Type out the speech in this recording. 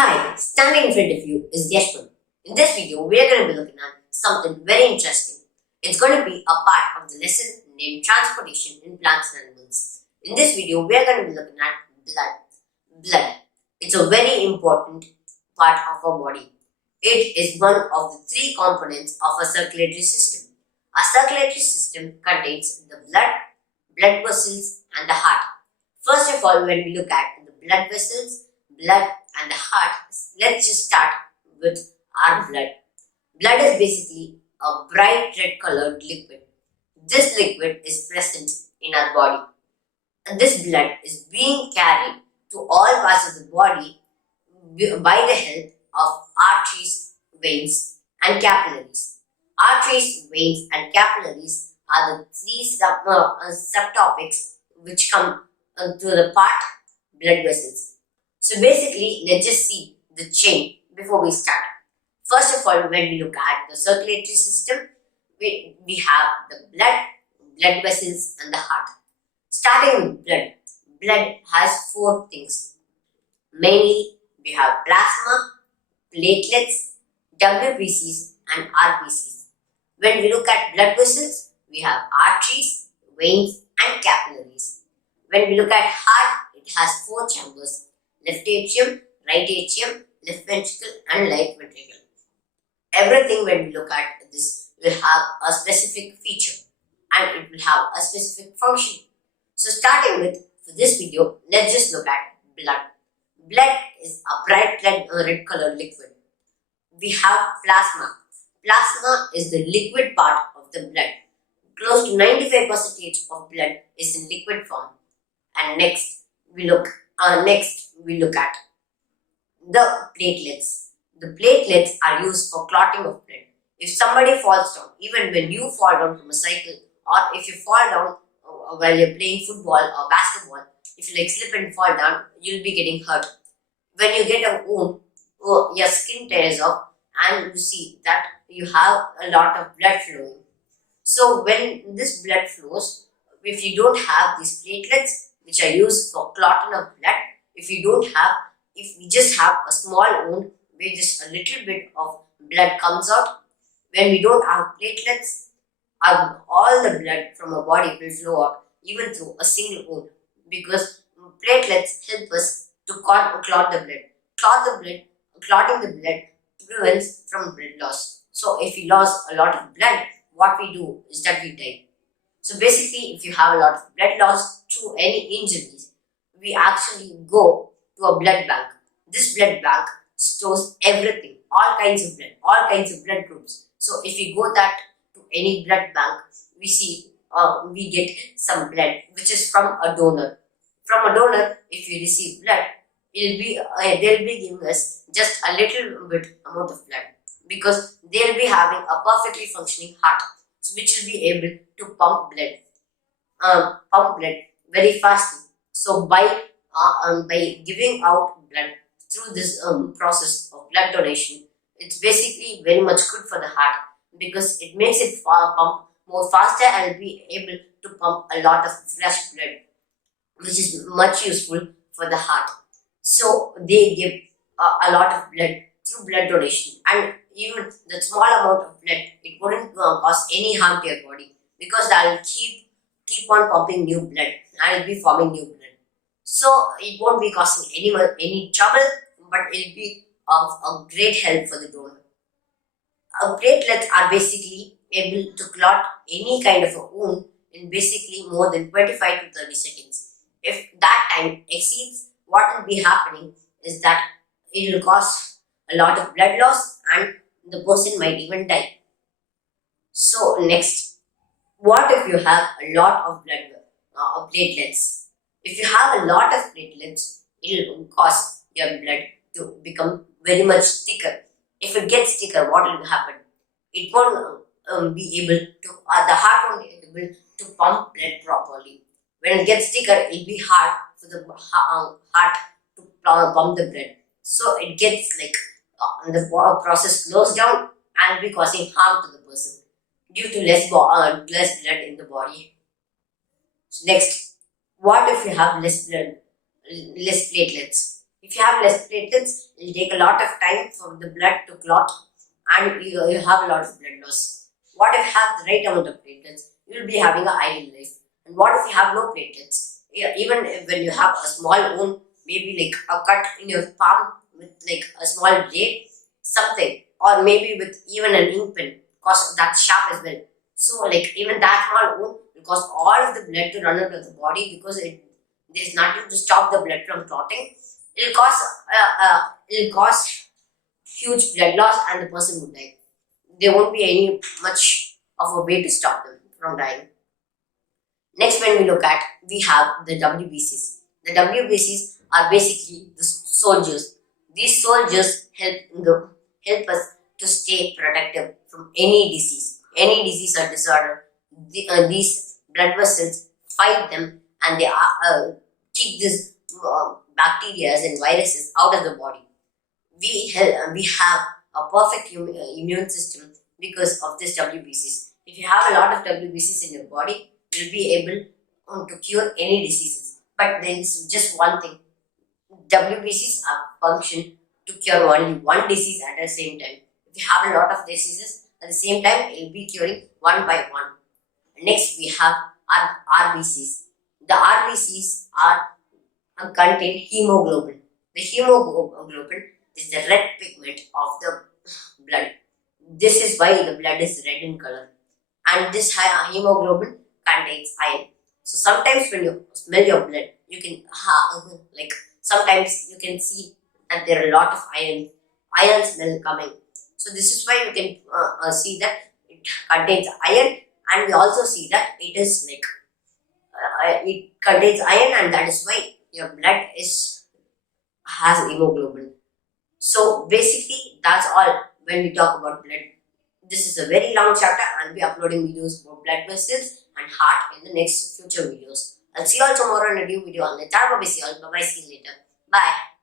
Hi, standing in front of you is Yashwanth. In this video, we are going to be looking at something very interesting. It's going to be a part of the lesson named Transportation in Plants and Animals. In this video, we are going to be looking at blood. Blood. It's a very important part of our body. It is one of the three components of a circulatory system. Our circulatory system contains the blood vessels, and the heart. First of all, when we look at the blood vessels, blood and the heart, let's just start with our blood. Blood is basically a bright red colored liquid. This liquid is present in our body. And this blood is being carried to all parts of the body by the help of arteries, veins and capillaries. Arteries, veins and capillaries are the three subtopics which come to the part blood vessels. So basically, let's just see the chain before we start. First of all, when we look at the circulatory system, we have the blood vessels and the heart. Starting with blood. Blood has four things. Mainly, we have plasma, platelets, WBCs and RBCs. When we look at blood vessels, we have arteries, veins and capillaries. When we look at heart, it has four chambers. Left atrium, right atrium, left ventricle and right ventricle. Everything when we look at this will have a specific feature and it will have a specific function. So starting with, for this video, let's just look at blood. Blood is a bright red colored liquid. We have plasma. Plasma is the liquid part of the blood. Close to 95% of blood is in liquid form. And next we look at the platelets. The platelets are used for clotting of blood. If somebody falls down, even when you fall down from a cycle, or if you fall down while you're playing football or basketball, if you slip and fall down, you'll be getting hurt. When you get a wound, your skin tears off and you see that you have a lot of blood flowing. So when this blood flows, if you don't have these platelets, which are used for clotting of blood, if we just have a small wound where just a little bit of blood comes out, when we don't have platelets, all the blood from our body will flow out even through a single wound, because platelets help us to clot the blood. Clotting the blood prevents from blood loss. So if we lose a lot of blood, what we do is that we die. So basically, if you have a lot of blood loss through any injuries, we actually go to a blood bank. This blood bank stores everything, all kinds of blood groups. So if we go to any blood bank, we get some blood which is from a donor. From a donor, if we receive blood, they'll be giving us just a little bit amount of blood, because they'll be having a perfectly functioning heart, which will be able to pump blood very fastly. So by giving out blood through this process of blood donation, it's basically very much good for the heart, because it makes it pump more faster and will be able to pump a lot of fresh blood, which is much useful for the heart. So they give a lot of blood through blood donation, and even the small amount of blood, it wouldn't cause any harm to your body, because that will keep on pumping new blood and it will be forming new blood. So it won't be causing any trouble, but it will be of a great help for the donor. Platelets are basically able to clot any kind of a wound in basically more than 25 to 30 seconds. If that time exceeds, what will be happening is that it will cause a lot of blood loss and the person might even die. So next, what if you have a lot of platelets? If you have a lot of platelets, it will cause your blood to become very much thicker. If it gets thicker, what will happen? It won't be able to, the heart won't be able to pump blood properly. When it gets thicker, it will be hard for the heart to pump the blood. So it gets the process slows down and will be causing harm to the person due to less blood in the body. So next, what if you have less platelets? If you have less platelets, it will take a lot of time for the blood to clot, and you have a lot of blood loss. What if you have the right amount of platelets? You will be having an ideal life. And what if you have no platelets? Even when you have a small wound, maybe like a cut in your palm with like a small blade, something, or maybe with even an ink pen, cause that's sharp as well. So like even that small wound will cause all of the blood to run out of the body, because there's nothing to stop the blood from clotting. It'll cause huge blood loss, and the person would die. There won't be any much of a way to stop them from dying. Next, when we look at, we have the WBCs. The WBCs are basically the soldiers. These soldiers help us to stay protective from any disease or disorder. These blood vessels fight them, and they kick these bacteria and viruses out of the body. We have a perfect immune system because of this WBCs. If you have a lot of WBCs in your body, you'll be able to cure any diseases. But there's just one thing: WBCs are function to cure only one disease at the same time. If you have a lot of diseases at the same time, you'll be curing one by one. Next, we have RBCs. The RBCs contain hemoglobin. The hemoglobin is the red pigment of the blood. This is why the blood is red in color. And this hemoglobin contains iron. So sometimes when you smell your blood, you can sometimes you can see that there are a lot of iron smell coming. So this is why you can see that it contains iron, and we also see that it contains iron, and that is why your blood has hemoglobin. So basically, that's all when we talk about blood. This is a very long chapter. I'll be uploading videos about blood vessels and heart in the next future videos. I'll see you all tomorrow in a new video on the channel. Bye bye. See you all. Bye bye. See you later. Bye.